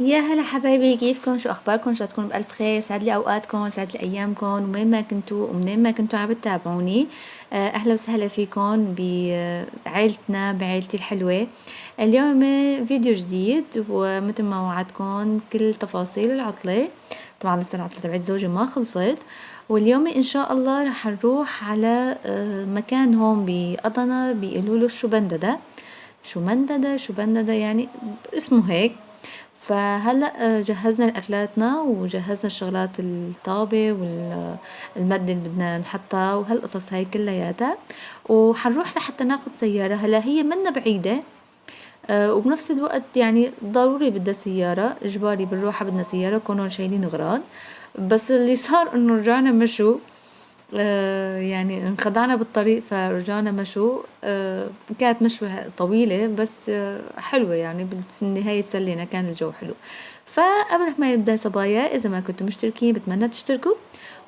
يا هلا حبايبي، كيفكن؟ شو اخباركن؟ شو تكونوا بالف خير. سعد لي اوقاتكم، سعد لي ايامكم، وين ما كنتوا ومنين ما كنتوا عم تتابعوني. اهلا وسهلا فيكم بعائلتنا، بعائلتي الحلوه. اليوم فيديو جديد، ومثل ما وعدتكم كل تفاصيل العطله. طبعا لسه العطله تبعت زوجي ما خلصت، واليوم ان شاء الله رح نروح على مكان هون بقطنا بيقولوا له شو بندده. شو بندده يعني اسمه هيك. فهلأ جهزنا لأكلاتنا وجهزنا الشغلات الطابة والمادة اللي بدنا نحطها وهالقصص هاي كلياتها، وحنروح لحتى ناخد سيارة. هلا هي منا بعيدة، وبنفس الوقت يعني ضروري بدها سيارة، إجباري بنروحها بدنا سيارة كونهم شايلين أغراض. بس اللي صار إنه رجعنا مشوا. يعني انخدعنا بالطريق فرجعنا مشوا. كانت مشوة طويلة بس حلوة، يعني بالنهاية تسلينا، كان الجو حلو. فقبل ما نبدأ صبايا، إذا ما كنتوا مشتركين بتمنى تشتركوا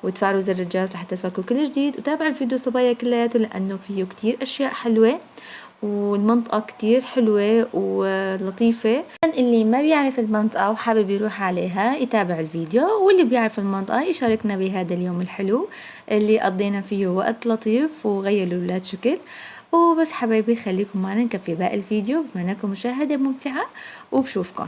وتفعلوا زر الجرس لحتى يصلكوا كل جديد، وتابعوا الفيديو صبايا كلياته لأنه فيه كتير أشياء حلوة، والمنطقة كتير حلوة ولطيفة. اللي ما بيعرف المنطقة وحابب يروح عليها يتابع الفيديو، واللي بيعرف المنطقة يشاركنا بهذا اليوم الحلو اللي قضينا فيه وقت لطيف وغير الولاد شكل. وبس حبايبي، خليكم معنا نكفي باقي الفيديو. بتمنى لكم مشاهدة ممتعة، وبشوفكم.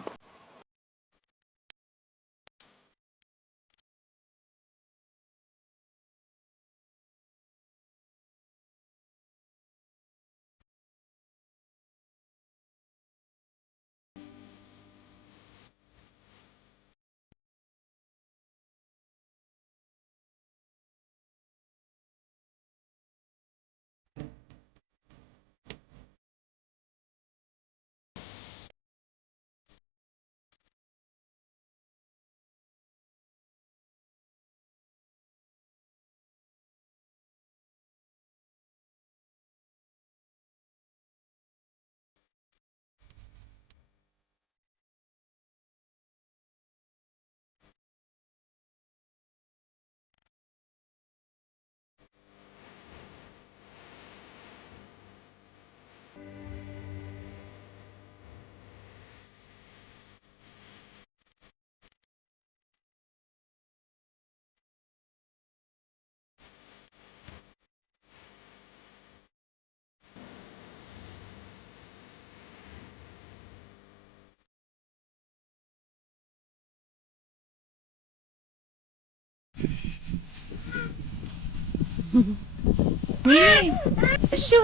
مين؟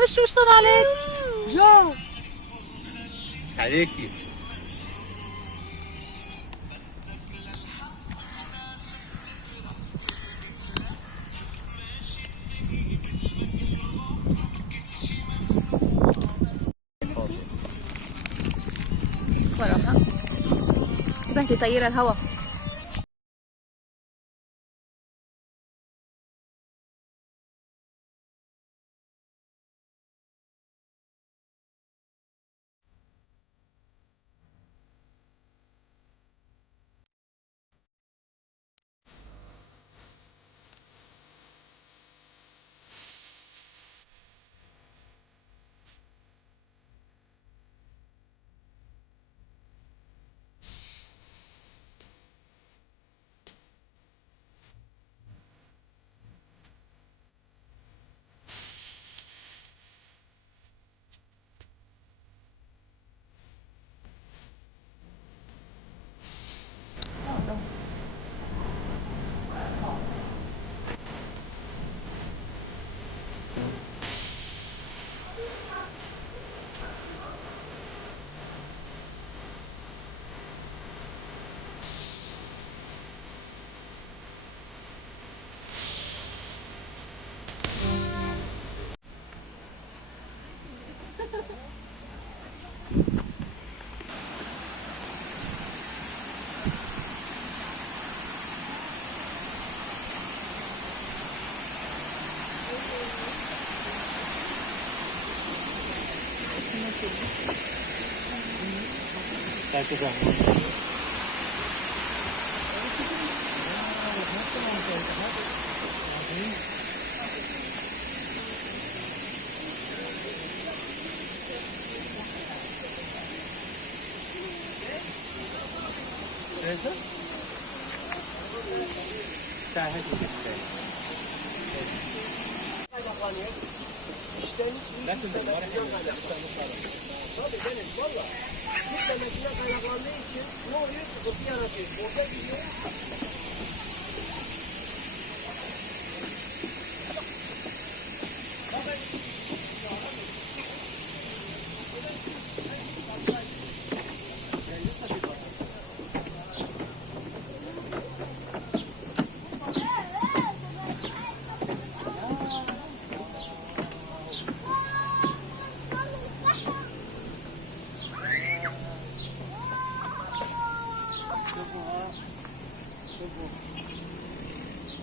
شو صار عليك؟ جو عليكي. صراحة انتبهتي طيارة الهوا.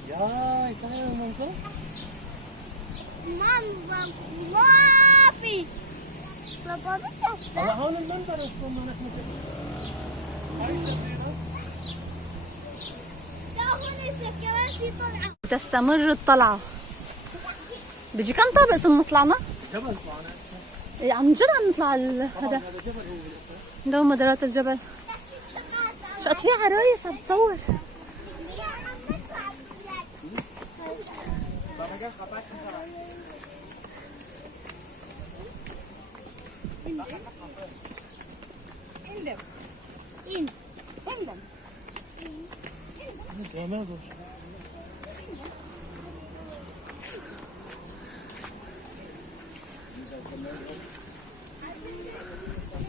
ياي تعال المنظر منظر خرافي. هلا هون المنظر وصلنا نحن هاي الجزيرة. لا هون السكرات طلعوا. تستمر الطلعة. بيجي كم طابق صرنا طلعنا؟ جبل طلعنا. إيه عن جد عم نطلع هذا. ده مدارات الجبل. شو قد فيها عرايس عم تصور.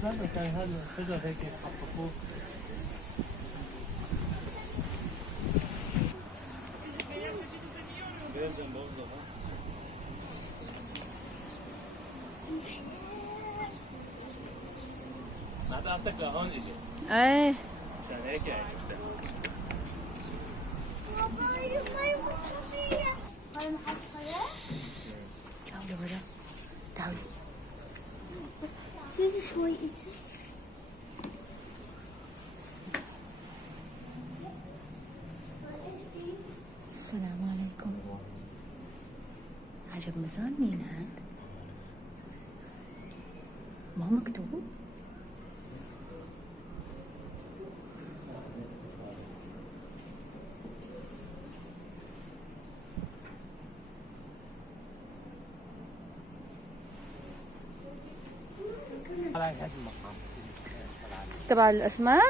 أصلاً كان هذا الشجر هيك يحفظوه. ما تعرفتك لهون اجي. ايه عشان هيك يعني شفتها. تعالوا ورا تعالوا. شوي شوي. السلام عليكم. عجب ميزان مين هاد؟ ما هو مكتوب؟ على هذا المقام. تبع الأسماك؟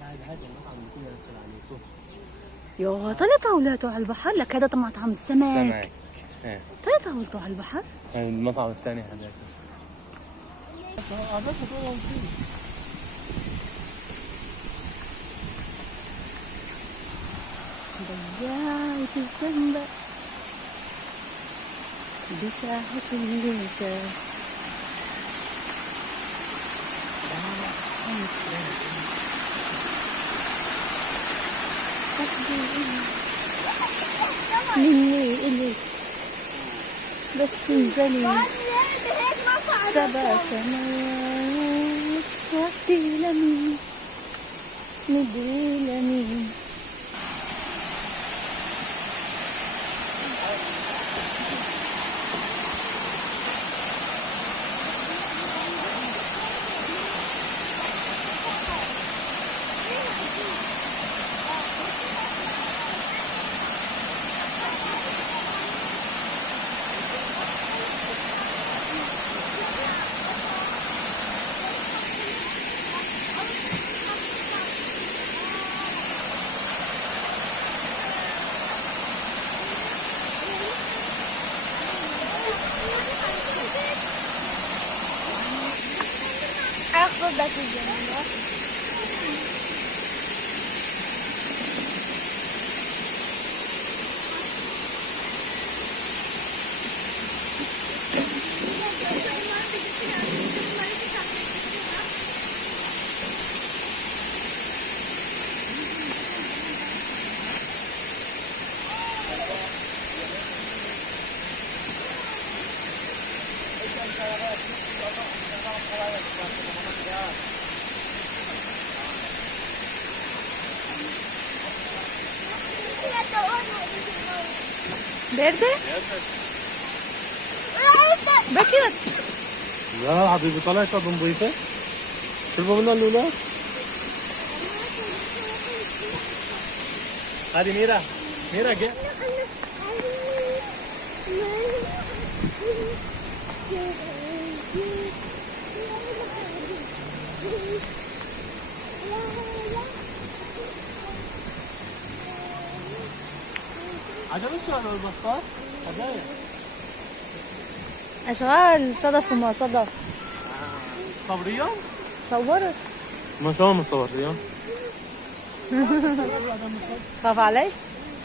هذا المقام اللي كنا ندخل عليه. يوه طلعت طاولاته على البحر. لك هذا مطعم السمك. سمك. ايه. طلعت طاولته على البحر. المطعم الثاني هذاك. ضيعت الذنب بساحة الليل. مني إليك بس تنزلي سبع سماوات. ودي لمين ندري لمين. أخذ بس الجنة. باردة؟ بكيت. لا حبيبي طلع شرب نظيفة. شربوا منها الأولاد. هذه ميرا. ميرا جاء. عجبك هذا البسطات؟ هدايا. أشغال صدف وما صدف. صبرية؟ صورت. ما شاء الله متصور اليوم. خاف علي؟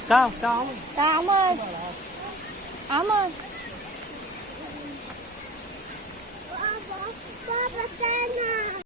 تعال تعال. تعال عمر. عمر. بابا كان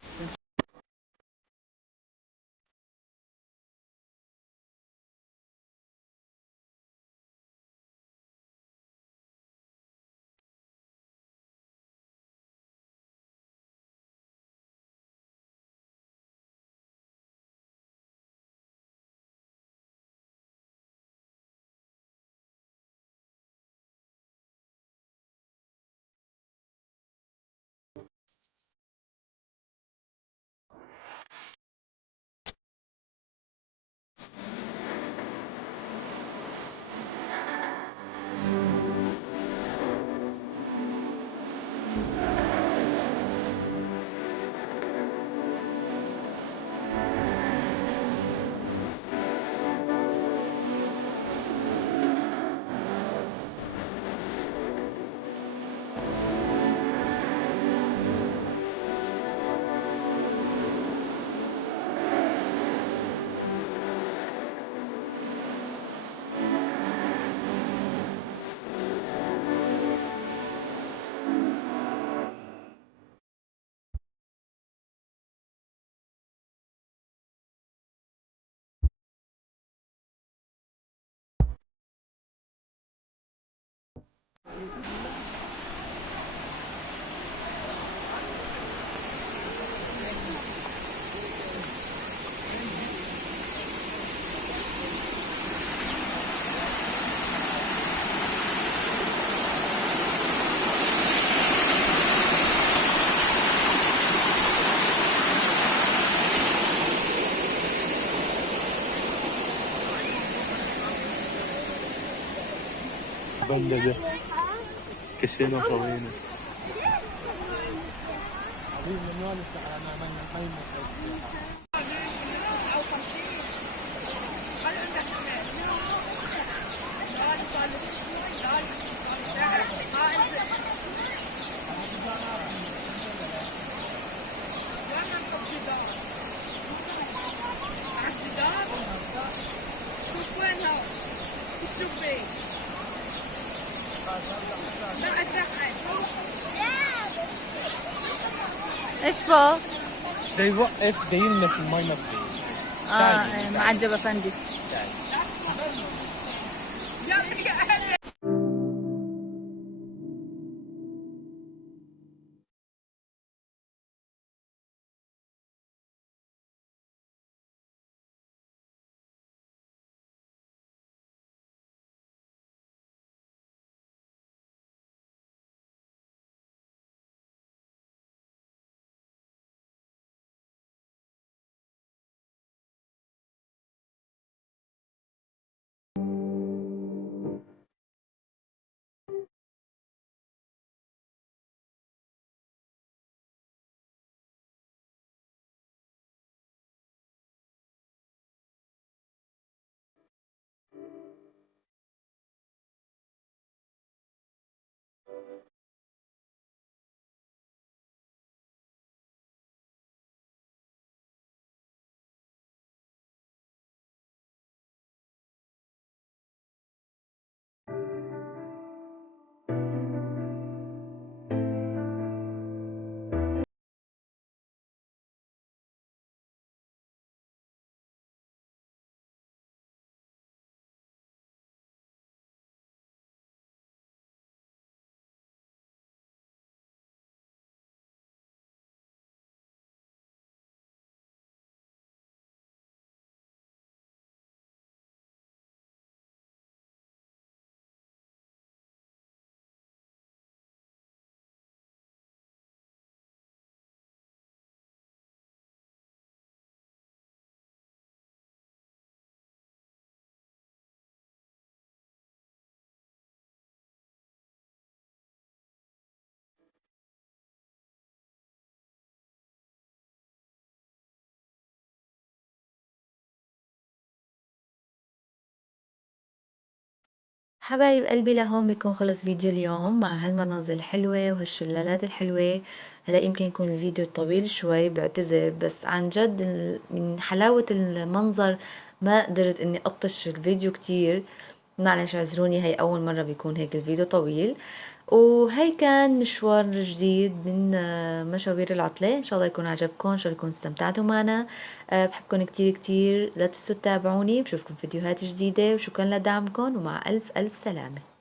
بندة كشينا وخوينا. ايش فوق؟ ده يوقف، ده يلمس المي ما بدي. معجب افندي. حبايب قلبي لهون بيكون خلص فيديو اليوم مع هالمناظر الحلوة وهالشلالات الحلوة. هلا يمكن يكون الفيديو طويل شوي، بعتذر، بس عن جد من حلاوة المنظر ما قدرت اني اطش الفيديو كتير. معلش اعذروني، هي اول مرة بيكون هيك الفيديو طويل. وهي كان مشوار جديد من مشاوير العطلة. ان شاء الله يكون عجبكم، ان شاء الله يكون استمتعتوا معنا. بحبكم كتير كتير، لا تنسوا تتابعوني، بشوفكم فيديوهات جديدة، وشكرا لدعمكم، ومع ألف ألف سلامة.